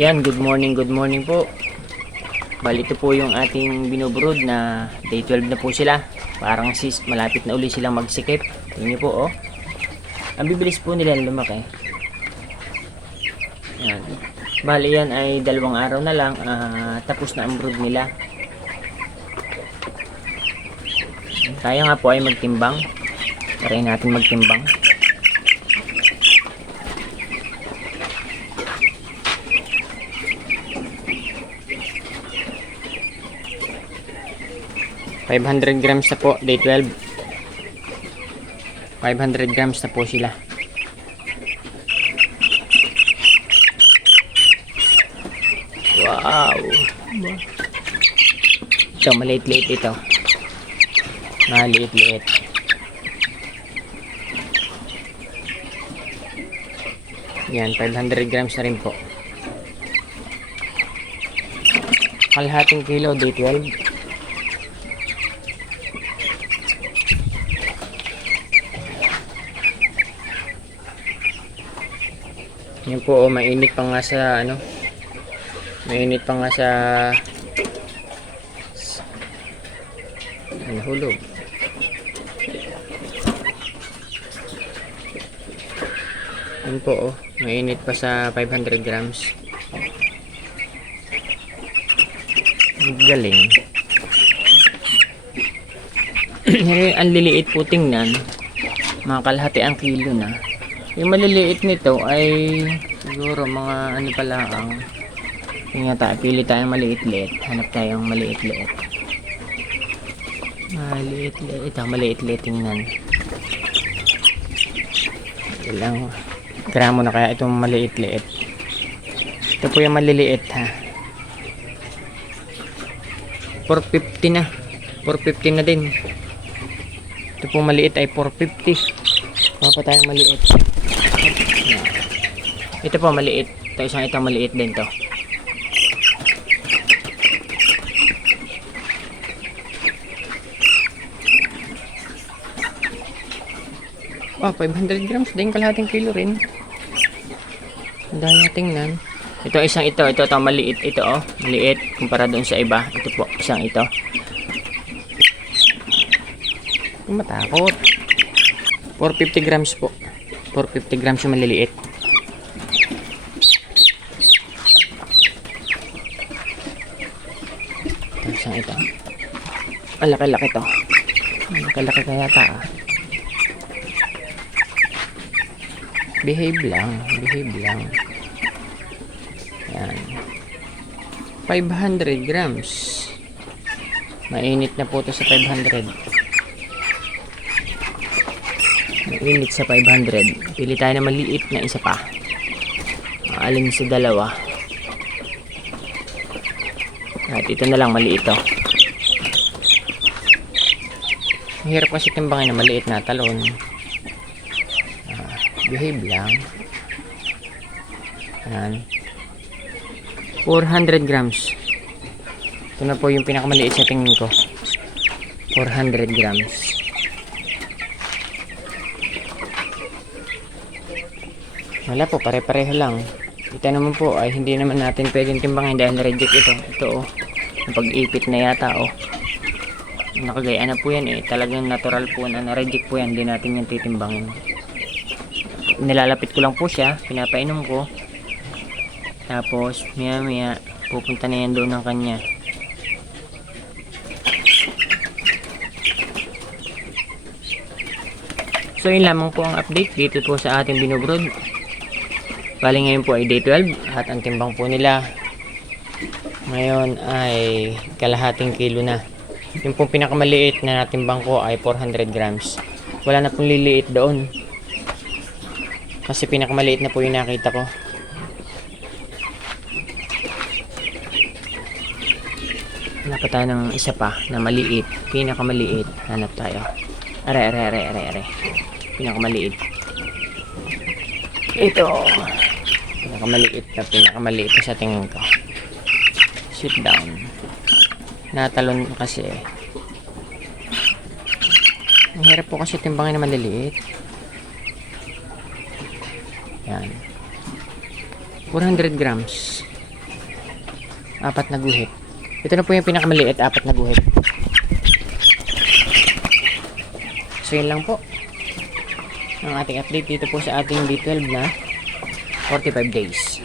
Yan, good morning po. Bali, ito po yung ating binubrood na day 12 na po sila. Parang malapit na uli silang magsikip. Tingnan niyo po, oh. Ang bibilis po nila lumaki. Yan. Bali, yan ay 2 araw na lang. Tapos na ang brood nila. Kaya nga po ay magtimbang. Try natin magtimbang. $500 grams na po, day 12. 500 grams na po sila. Wow! Ito, maliit-liit ito. Maliit-liit. Yan, 500 grams na rin po. Kalahating kilo, day 12. Yan po, oh, mainit pa nga sa mainit pa nga sa hulog. Yan po, oh, mainit pa sa 500 grams. Ang galing. Ang liliit po tingnan, mga kalahati ang kilo na. Yung maliliit nito ay siguro mga ano pala ang pili tayong maliit-liit. Hanap tayong maliit-liit. Maliit-liit. Ito, maliit-liit tingnan. Ilang gramo na kaya itong maliit-liit. Ito po yung maliliit, ha. 450 na. 450 na din. Ito po maliit ay 450. Kuha pa tayong maliit. Ito po maliit. Ito isang ito maliit din to. Oh, 500 grams din, kalahating kilo rin. Dahil tingnan. Ito isang ito maliit ito, oh. Maliit kumpara doon sa iba. Ito po, isang ito. Matakot. 450 grams po. 450 grams yung maliliit. Isang ito. Laki-laki to. Laki-laki kaya ta. Behave lang. Yan. 500 grams. Mainit na po to sa 500. Mainit sa 500. Pili tayo na maliit na isa pa. Alin sa dalawa. At ito na lang, maliit to. Mahirap kasi timbangin na maliit na talon. Behave lang. Ayan. 400 grams. Ito na po yung pinakamaliit sa tingin ko. 400 grams. Wala po, pare-pareho lang. Ito naman po ay hindi naman natin pwedeng timbangin dahil reject ito. Ito, oh. Pag-ipit na yata, oh. Nakagayaan na po yan, eh. Talagang natural po na na-reject po yan. Hindi natin yung titimbangin. Nilalapit ko lang po siya. Pinapainom ko. Tapos, maya pupunta na yan doon ng kanya. So, yun lamang po ang update dito po sa ating binubrood. Bali ngayon po ay day 12 at ang timbang po nila ngayon ay kalahating kilo na. Yung pong pinakamaliit na natimbang ko ay 400 grams. Wala na pong liliit doon. Kasi pinakamaliit na po yung nakita ko. Hanap tayo ng isa pa na maliit. Pinakamaliit. Hanap tayo. Are. Pinakamaliit. Ito. Pinakamaliit na sa tingin ko. Sit down. Natalon kasi. Ang hirap po kasi timbangin na maliliit. Yan. 400 grams. 4 na guhit. Ito na po yung pinakamaliit, 4 na guhit. So yun lang po ang ating update dito po sa ating D12 na 45 days.